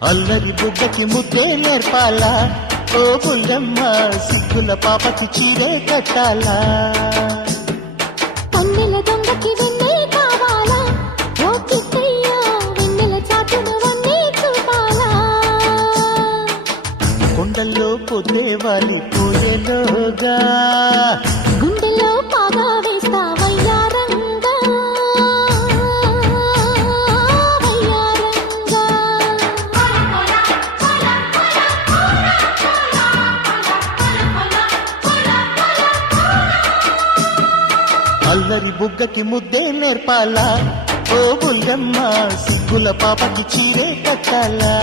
అల్లరి బుగ్గకి ముద్దే నేర్పాలా? ఓ బుల్లమ్మ సిగ్గుల పాపకి చీరే కట్టాలా? కన్నెల దొంగకి వెన్నే కావాలా? ఓ కిట్టయ్య వెన్నెల చాటున వన్నే చూపాలా? కొండల్లో పొద్దే వాలి పోయేలోగా అల్లరి బుగ్గకి ముద్దే నేర్పాలా? ఓ బుల్లమ్మ సిగ్గుల పాపకి చీరే కట్టాలా?